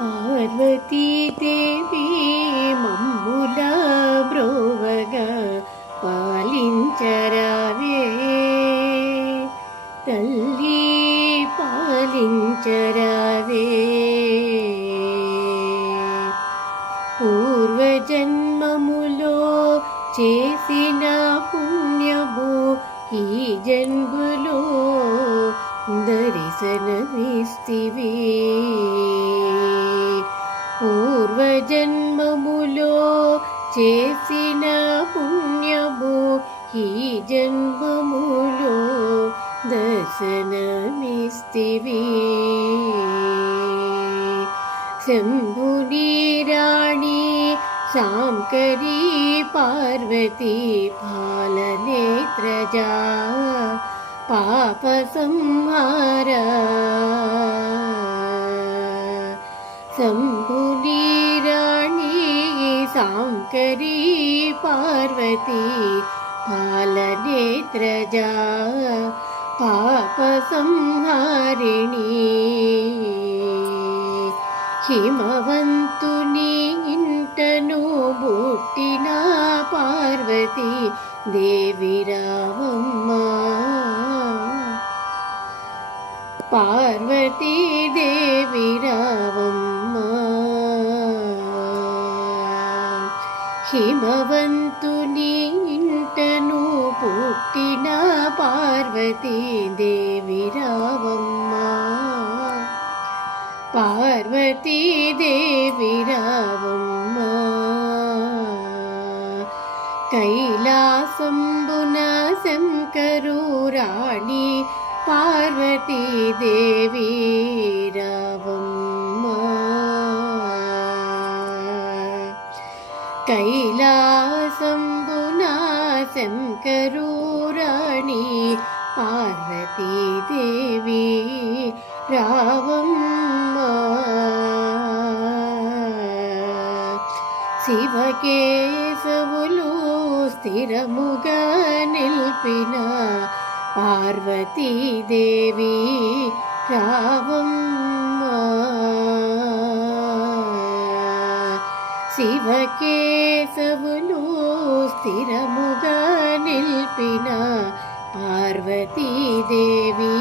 పార్వతీదేవి మమ్ముల బ్రోవగా పాలించరావే. తల్లి పాలించరావే. పూర్వజన్మములో చేసిన పుణ్యము ఈ జన్మ దర్శనమిస్తివి పూర్వజన్మములో చేసిన పుణ్యము ఈ జన్మములో దర్శనమిస్తివి శంభుని రాణి సాంకరీ పార్వతీ पापसंहार। शम्भुनीराणी साङ्करी पार्वती पालनेत्रजा पापसंहारिणी। హిమవంతుని ఇంటను బుట్టిన పార్వతి దేవి రామమ్మ. పార్వతీ దేవి రామమ్మ. హిమవంతుని ఇంటను పుట్టిన పార్వతీ దేవి రావమ్మ పార్వతీ പാർവതീ ദേവിരാവമ്മ കൈലാസംബുന ശങ്കരൂരാണി പാർവതീ ദേവിരാവമ്മ കൈലാസംബുന ശങ്കരൂരാണി പാർവതീ ദേവി രാ శివకేశవులు స్థిరముగా నిల్పిన పార్వతీదేవి రావమ్మ. శివకేశవులు స్థిరముగా నిల్పిన పార్వతీదేవి